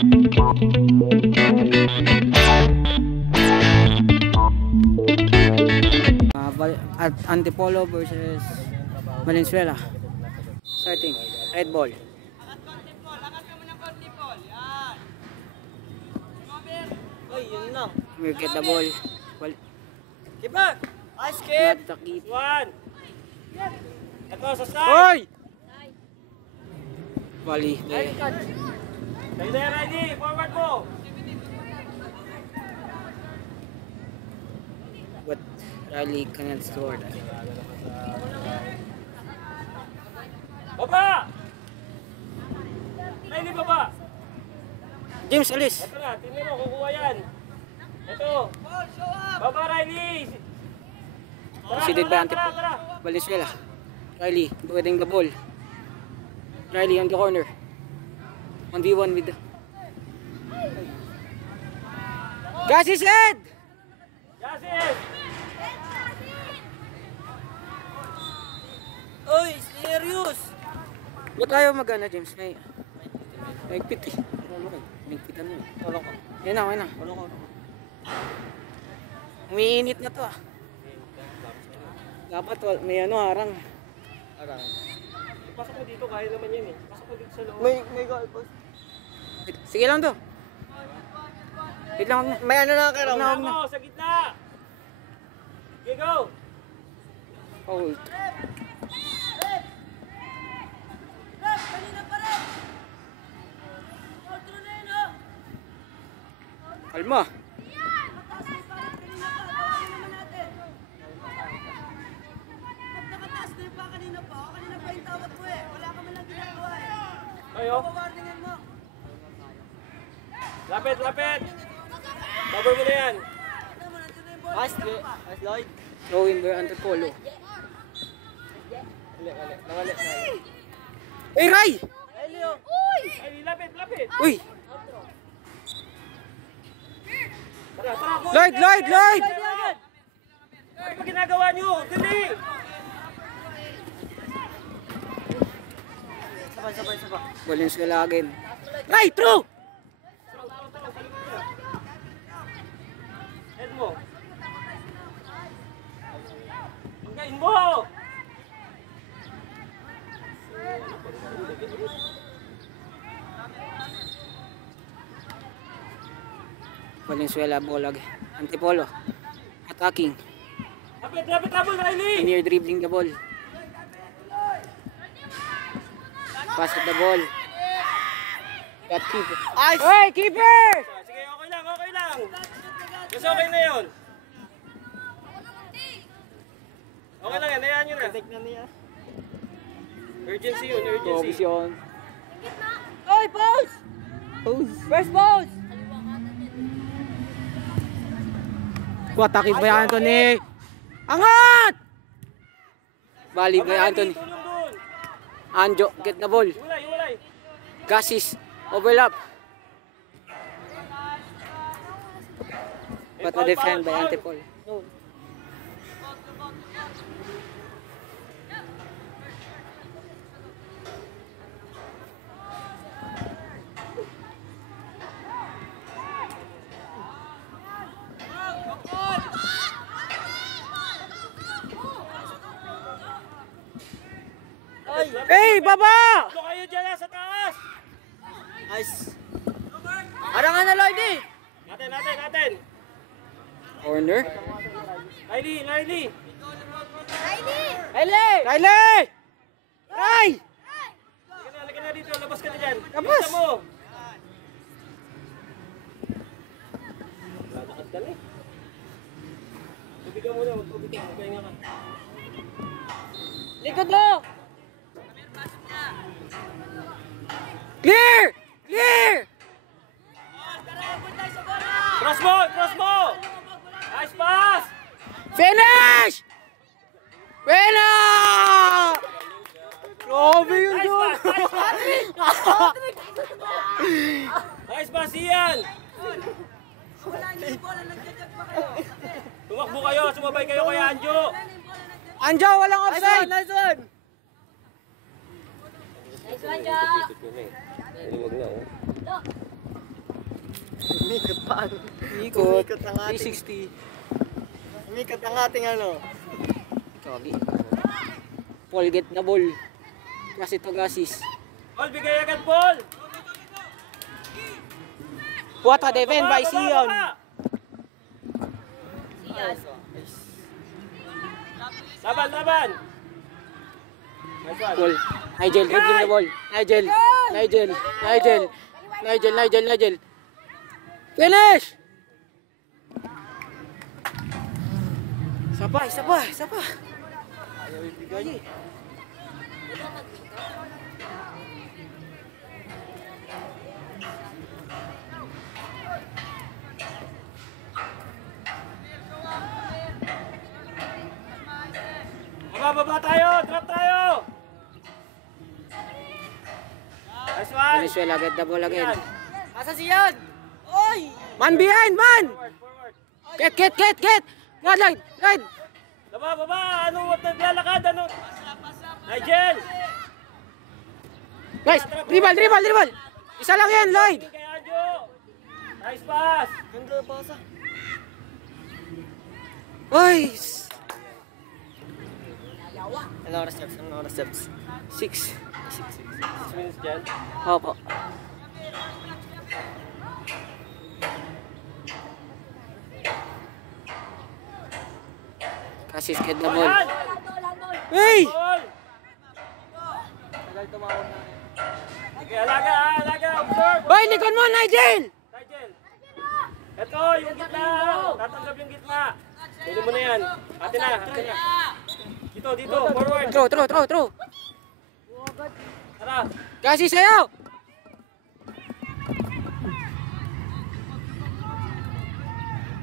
At Antipolo versus Valenzuela. Starting, red ball. Oy, yun lang. We get the ball. Well, Keeper! I skip! not the keep. One! Ito, sa side! Hoy! Volley. Tayo na, ready! Forward mo! But Riley cannot score that. Baba! Riley, baba! James, alis! Ito na, tingnan mo, kukuha yan. Ito. Baba, Riley! Conceded by Antipolo. Valenzuela. Riley, pwedeng the ball. Riley on the corner. 1v1 with the... Gas his head! Yasin! Oy, serious! Ba't tayo mag-ano, James? May pit eh. May pitan mo eh. Tulong ko. Yan na, yan na. Tulong ko. Umiinit na to ah. Dapat may ano, harang. Arang. Pasok mo dito, kaya naman yan eh. Pasok mo dito sa loob. May goal post. Sige lang to. Wait lang, huwag na. May ano na kayo? Huwag na. Sa gitna! Okay, go! Foul. Kalma. Ayo. Lapit, lapit! Cover mo na yan. Pass, Lloyd. Throwing by Antipolo. Nawali. Hey, Ray! Ay, lapit, lapit! Uy! Tara, tara, go! Lloyd! Ano ba ginagawa nyo? Dali! Sabay. Valenzuela again. Ray, through! Head mo. Hanggain mo! Valenzuela ball again. Antipolo. Attacking. Lapit, Riley! Near dribbling the ball. Pass at the ball. Got keeper. Ice! Hey, keeper! Sige, okay lang. Mas okay na yun. Okay lang yan, hayaan nyo na. Urgency yun, urgency. Provision. Oy, pause! Pose. First pause! Kuatake by Anthony. Angat! Volley by Anthony. Tulong doon. Anjo, get the ball. Hulay. Gasis, overlap. But the defend by Antipolo. Hey, baba! Ito kayo dyan sa taas! Nice. Arangan na, Lloyd! Natin! Corner. Riley! Riley! Ray! Halika na dito, labas ka na dyan. Labas! Kita mo! Lalakad ka na eh. Tubigan mo na, magtubigan. Magpahinga ka. Likod mo! Clear! Cross mo! Nice pass! Finish! Wena! Grabe yun Nice doon! pass! Nice pass, Ian! Tumakbo kayo, sumabay kayo kay Anjo! Anjo, walang offside! Nice one! Nice one, Jo! Huwag na, oh. Umikot pa. Ikot. Umikot ang ating, 360. umikot ang ating ano. Kagi. Paul get the ball. Kasi ito gasis. Paul, bigay agad, Paul! What a defend by Sion. Laban, laban! Nice one. Paul. Nigel dribbling the ball. Nigel. Finish! Isa pa. Ayaw ibigay. Baba tayo! Drop tayo! Nice one! Venezuela get the ball again. Asa siyan? Oy! Man behind, man! Forward! Get! Ride! Baba! Ano naglalakad? Ano? Nigel! Guys, dribble! Isa lang yan, Lloyd! Kay Anjo! Nice pass! Ganda pa sa. Oy! Ano oras steps? 6. 6 minutes dyan. Opo. Kasi get the ball. Ayan! Hey! Ball! Tagal tumawag na. Sige, alaga! Observe! Hoy, likod mo, Nigel! Nigel! Ito, yung gitna! Tatanggap yung gitna! Pwede mo na yan. Ate na. Dito, forward! Throw! Tara! Kasi sa'yo!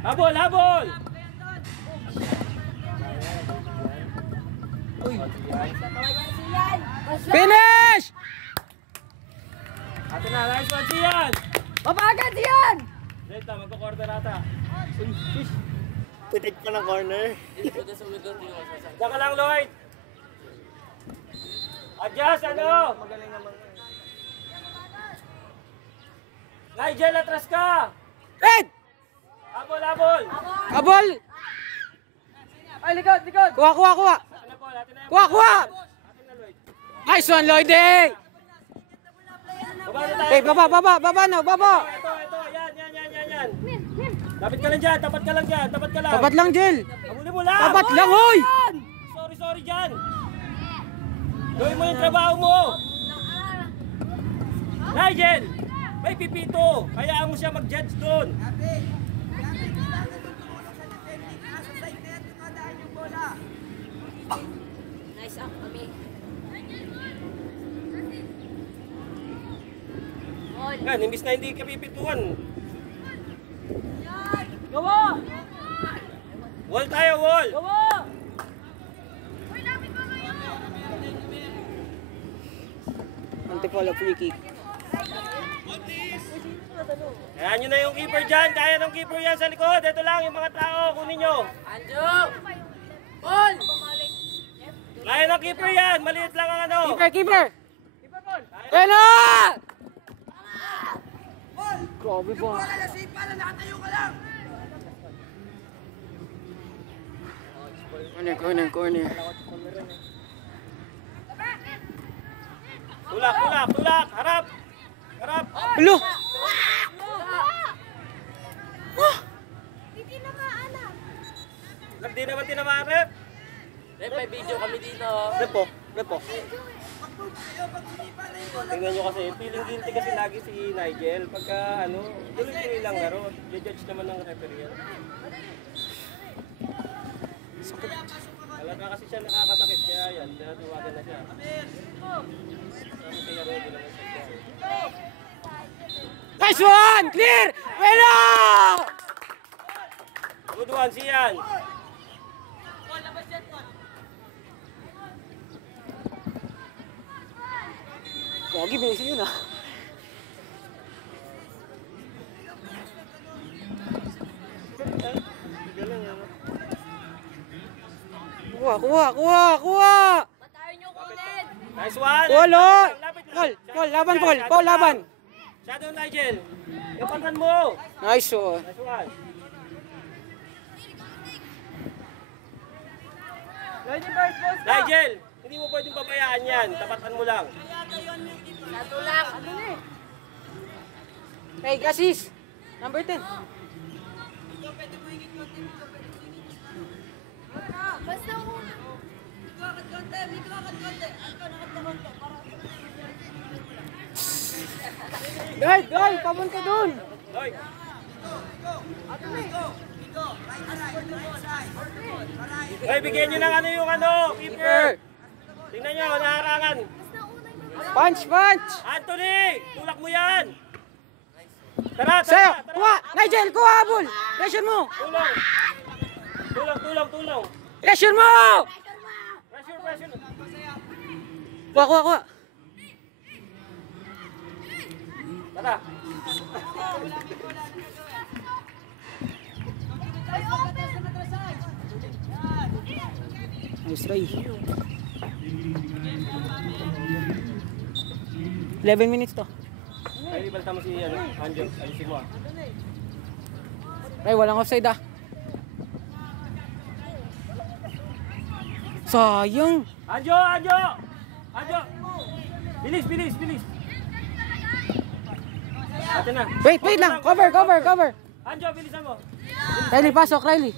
Habol! Finish! Ate na, nice one, Sian! Papagat yan! Wait lang, magko-quarter ata. Putik pa ng corner. Diyan ka lang, Lloyd! Adjust, ano? Magaling naman. Nigel, atras ka! Red! Habol! Kabol! Ay, likod! Kuha! Ate na, Paul, ate na. Kuha! Ate na, Lloyd. Nice one, Lloyd eh! Baba na tayo. Hey, baba na! Ito, yan. Dapat ka lang dyan, tapat ka lang. Tapat lang, Jill! Hamuli mo lang! Tapat lang, hoy! Sorry dyan! Gawin mo yung trabaho mo! Nigel! May pipito! Hayaan mo siya mag-judge doon! Nice up kami. Yan, imbis na hindi ka pipituan. Gawa! Wall tayo, wall! Gawa! Antipolo free kick. Kaya nyo na yung keeper dyan. Kaya ng keeper yan sa likod. Ito lang yung mga tao. Kunin nyo. Anjo! Ball! Kaya ng keeper yan. Maliit lang ang ano. Keeper! Pena! Grabe ba? Corner. Tulak. Harap. Ulo! Hindi naman tinamaan, rep. May video kami dito. Repo. Tingnan nyo kasi, feeling guilty kasi lagi si Nigel. Pagka ano, tuloy-tuloy lang laro. I-judge naman ng referee yan. Talaga kasi siya nakakasakit, kaya yan, tinatawagan na siya. Kasi kaya Roddy naman siya. Nice one! Clear! Pena! Good one, Sian. Gagi, bilis yun ah. Kuha! Batayo nyo kunin! Nice one. Kuha, Lloyd! Lapit lang. Paul, laban, Paul! Paul, laban! Shadow Nigel. Kapatan mo. Nice one. Nice one. Nigel, hindi mo pwedeng pabayaan yan. Tapatan mo lang. Shadow lang. Hey, Gasis. Number 10. Basta muna. Guard, papunta dun. Hoy. Hoy, bigyan nyo ng ano yung ano, keeper. Tingnan nyo, naharangan. Punch. Anthony, tulak mo yan. Tara, Sayo, tara. kuha. Nigel, kuha habol. Pressure mo. Tulong. Pressure mo. Pressure. Kuha. Tara. Nice try. 11 minutes to. Ay, di balta mo si Anjo. Ayusin mo. Ay, walang offside ah. Sayang. Anjo! Bilis! Ate na. Wait lang. Cover. Anjo, bilisan mo. Riley, pasok, Riley.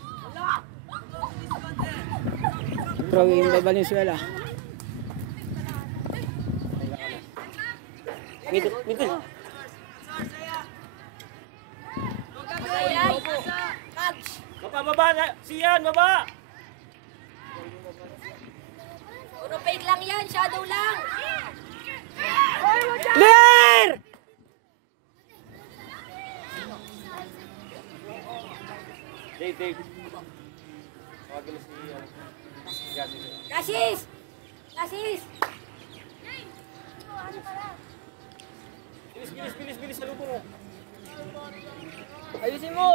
Throw in by Valenzuela. Middle. Baba na. Siyan, baba. Puro fake lang yan, shadow lang. Clear! Dave. Tawagin mo si Gabi. Kasis! Bilis sa lupo mo. Ayusin mo.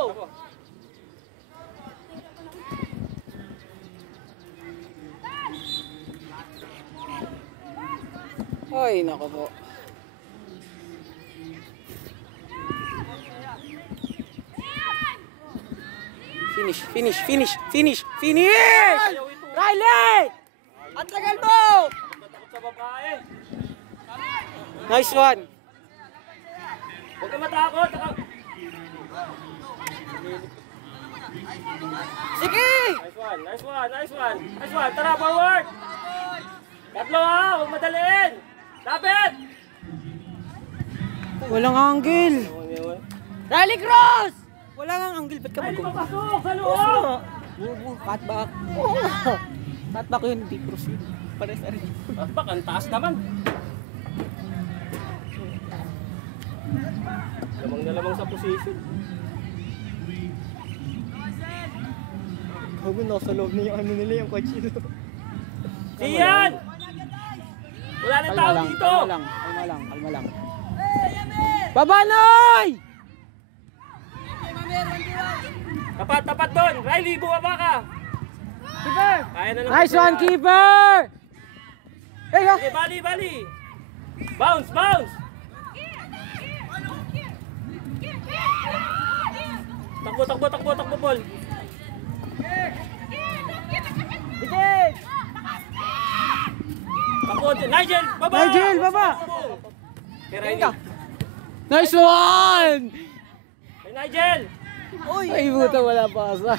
Ay, nako po. Finish! Riley! Ang tagal mo. Takot sa babae. Nice one. Huwag ka matakot. Sige! Nice one. Tara, forward. Tatlo ha, huwag madaliin. Lapit. Walang angle. Riley Cross. Wala kang angle. Ba't ka Ay, di mag-go? papasok sa loob. Cutback. Cutback yun, hindi cross yun. Pares na rin. Bak, ang taas naman. Lamang sa position. Huwag nasa loob na yung ano nila, yung kotse nila. Siyan! Wala na tao dito. Kalma lang. Babanoy! Tapat doon. Riley, bumaba ka. Keeper. Kaya na lang. Nice one, keeper! Hey, Okay, bali. Bounce. Takbo, ball. Bitin. Takbo, Nigel, baba! Nigel, baba! Kay Riley. Nice one! Kay Nigel. Ay, buta, wala pa asa.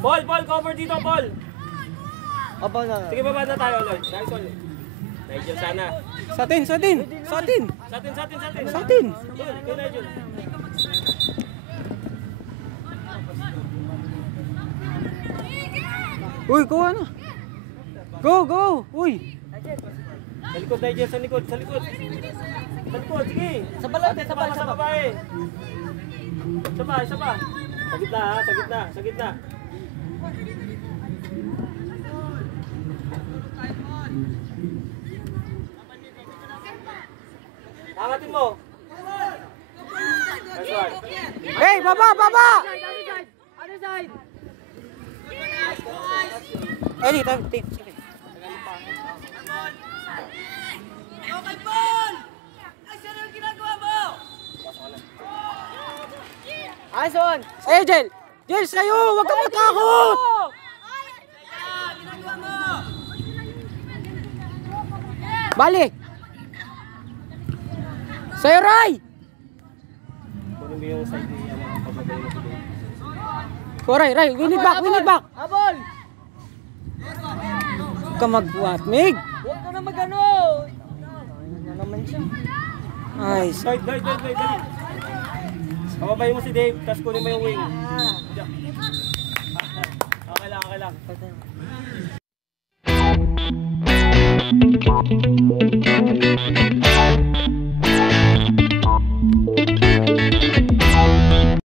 Ball, cover dito, ball. Aba na. Sige, baba na tayo, Lloyd. Nice one. Nigel sana. Sa atin. Sa atin. Doon, kay Nigel. Uy, kuha na. Go! Uy! Sa likod, Nigel, sa likod. Sige. Sa balot, sa babae. Isa pa. Sa gitna. Angatin mo. Nice one. Hey, baba! Other side. Eli, sige. Ason! Sa'yo, Jel! Jel, sa'yo! Huwag ka matakot! Balik! Sa'yo, Ray! Kunin mo yung side niya. Pababay mo si Dave. Go, Ray, Ray! Win it back! Win it back! Habol! Huwag ka mag-watmig! Huwag ka na mag-ano! Ayun na naman siya. Ay, Dave, dali. Pababay mo si Dave, tapos kunin mo yung wing. Okay lang.